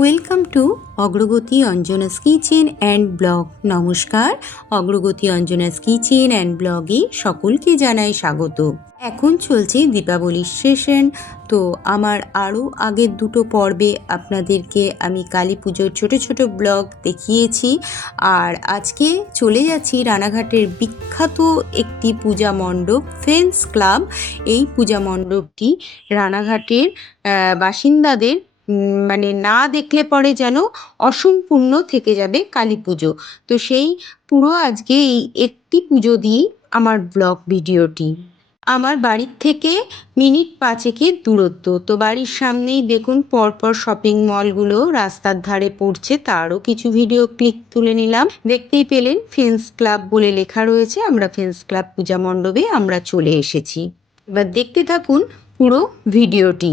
Welcome to অগ্রগতি Anjana's kitchen and blog নমস্কার, অগ্রগতি অঞ্জনাস কিচেন অ্যান্ড ব্লগে সকলকে জানাই স্বাগত। এখন চলছে দীপাবলির সেশন তো আমার আরও আগের দুটো পর্বে আপনাদেরকে আমি কালী পুজোর ছোটো ছোটো ব্লগ দেখিয়েছি। আর আজকে চলে যাচ্ছি রানাঘাটের বিখ্যাত একটি পূজা মণ্ডপ ফ্রেন্ডস ক্লাব এই পূজা মণ্ডপটি রানাঘাটের বাসিন্দাদের মানে না দেখলে পরে যেন অসম্পূর্ণ থেকে যাবে কালী পুজো। তো সেই পুরো আজকে এই একটি পুজো দিয়েই আমার ব্লগ ভিডিওটি। আমার বাড়ির থেকে মিনিট পাঁচেকের দূরত্ব। তো বাড়ির সামনেই দেখুন, পরপর শপিং মলগুলো রাস্তার ধারে পড়ছে, তারও কিছু ভিডিও ক্লিক তুলে নিলাম। দেখতেই পেলেন ফেন্স ক্লাব বলে লেখা রয়েছে, আমরা ফেন্স ক্লাব পূজা মণ্ডপে আমরা চলে এসেছি। এবার দেখতে থাকুন পুরো ভিডিওটি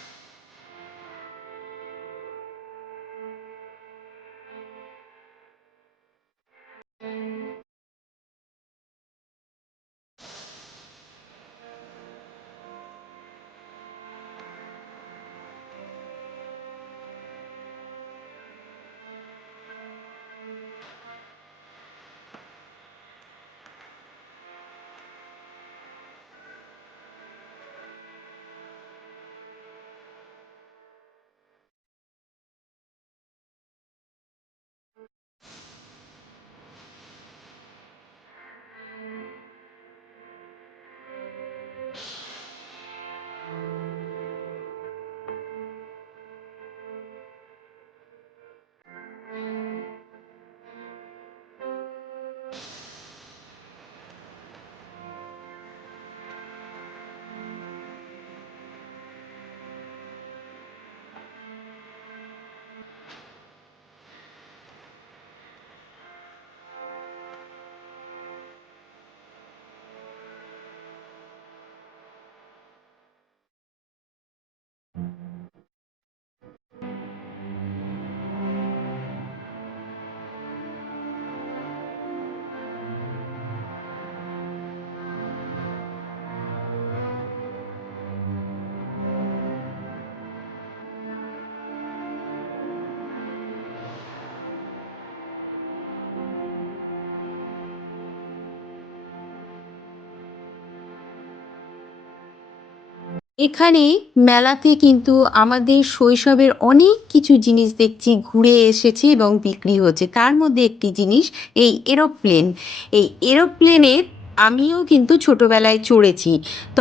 এখানে মেলাতে কিন্তু আমাদের শৈশবের অনেক কিছু জিনিস দেখছি, ঘুরে এসেছে এবং বিক্রি হচ্ছে। তার মধ্যে একটি জিনিস, এই এরোপ্লেন এই এরোপ্লেনের আমিও কিন্তু ছোটোবেলায় চড়েছি।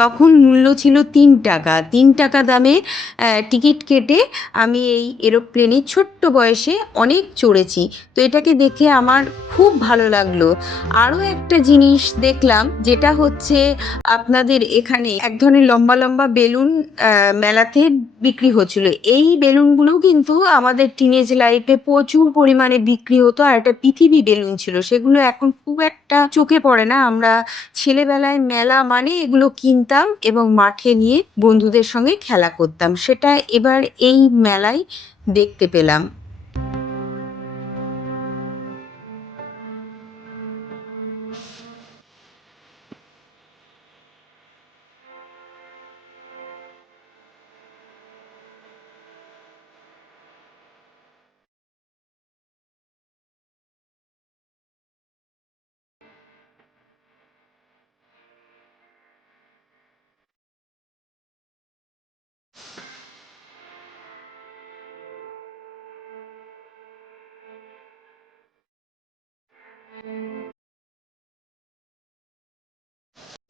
তখন মূল্য ছিল তিন টাকা। তিন টাকা দামে টিকিট কেটে আমি এই এরোপ্লেনে ছোট্ট বয়সে অনেক চড়েছি। তো এটাকে দেখে আমার খুব ভালো লাগল। আরও একটা জিনিস দেখলাম, যেটা হচ্ছে আপনাদের এখানে এক ধরনের লম্বা লম্বা বেলুন মেলাতে বিক্রি হচ্ছিল। এই বেলুনগুলো কিন্তু আমাদের টিনেজ লাইফে প্রচুর পরিমাণে বিক্রি হতো। আর একটা পৃথিবী বেলুন ছিল, সেগুলো এখন খুব একটা চোখে পড়ে না। আমরা ছেলেবেলায় মেলা মানে এগুলো কিনতাম এবং মাঠে নিয়ে বন্ধুদের সঙ্গে খেলা করতাম। সেটা এবার এই মেলায় দেখতে পেলাম।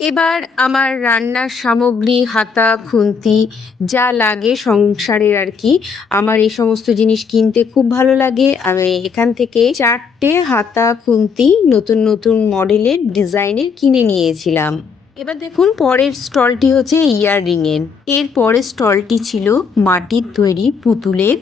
এবার আমার রান্নার সামগ্রী, হাতা, খুন্তি যা লাগে সংসারের আর কি, আমার এই সমস্ত জিনিস কিনতে খুব ভালো লাগে। আমি এখান থেকে চারটে হাতা, খুন্তি নতুন নতুন মডেলের ডিজাইনের কিনে নিয়েছিলাম। এবার দেখুন পরের স্টলটি হচ্ছে ইয়াররিং এর এর পরের স্টলটি ছিল মাটির তৈরি পুতুলের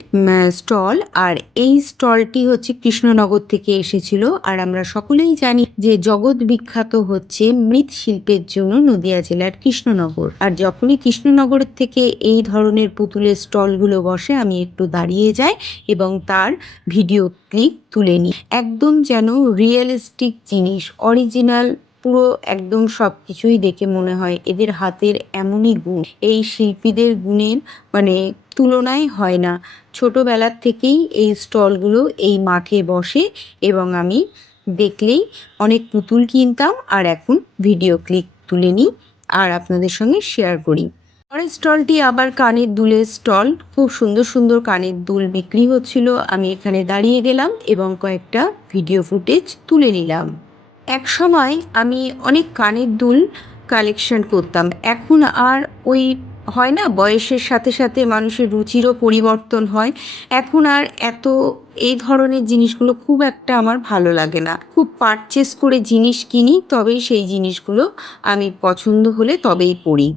স্টল। আর এই স্টলটি হচ্ছে কৃষ্ণনগর থেকে এসেছিল। আর আমরা সকলেই জানি যে জগৎ বিখ্যাত হচ্ছে মৃৎশিল্পের জন্য নদিয়া জেলার কৃষ্ণনগর। আর যখনই কৃষ্ণনগর থেকে এই ধরনের পুতুলের স্টলগুলো বসে, আমি একটু দাঁড়িয়ে যাই এবং তার ভিডিও ক্লিপ তুলে নিই। একদম যেন রিয়েলিস্টিক জিনিস অরিজিনাল পুরো একদম সব কিছুই দেখে মনে হয় এদের হাতের এমনই গুণ। এই শিল্পীদের গুণের মানে তুলনাই হয় না। ছোটোবেলার থেকেই এই স্টলগুলো এই মাঠে বসে এবং আমি দেখলেই অনেক পুতুল কিনতাম আর এখন ভিডিও ক্লিক তুলে নিই আর আপনাদের সঙ্গে শেয়ার করি। পরের স্টলটি আবার কানের দুলের স্টল। খুব সুন্দর সুন্দর কানের দুল বিক্রি হচ্ছিল। আমি এখানে দাঁড়িয়ে গেলাম এবং কয়েকটা ভিডিও ফুটেজ তুলে নিলাম। এক সময় আমি অনেক কানের দুল কালেকশন করতাম। এখন আর ওই হয় না, বয়সের সাথে সাথে মানুষের রুচিরও পরিবর্তন হয়। এখন আর এত এই ধরনের জিনিসগুলো খুব একটা আমার ভালো লাগে না। খুব পারচেস করে জিনিস কিনি, তবেই সেই জিনিসগুলো আমি পছন্দ হলে তবেই পড়ি।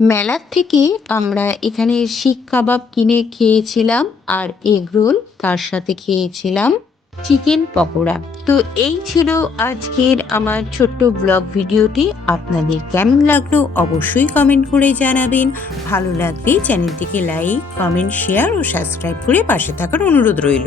মেলার থেকে আমরা এখানে শিক কাবাব কিনে খেয়েছিলাম আর এগ রোল তার সাথে খেয়েছিলাম চিকেন পকোড়া। তো এই ছিল আজকের আমার ছোট্ট ব্লগ ভিডিওটি। আপনাদের কেমন লাগল অবশ্যই কমেন্ট করে জানাবেন। ভালো লাগলে চ্যানেলটিকে লাইক কমেন্ট শেয়ার ও সাবস্ক্রাইব করে পাশে থাকার অনুরোধ রইল।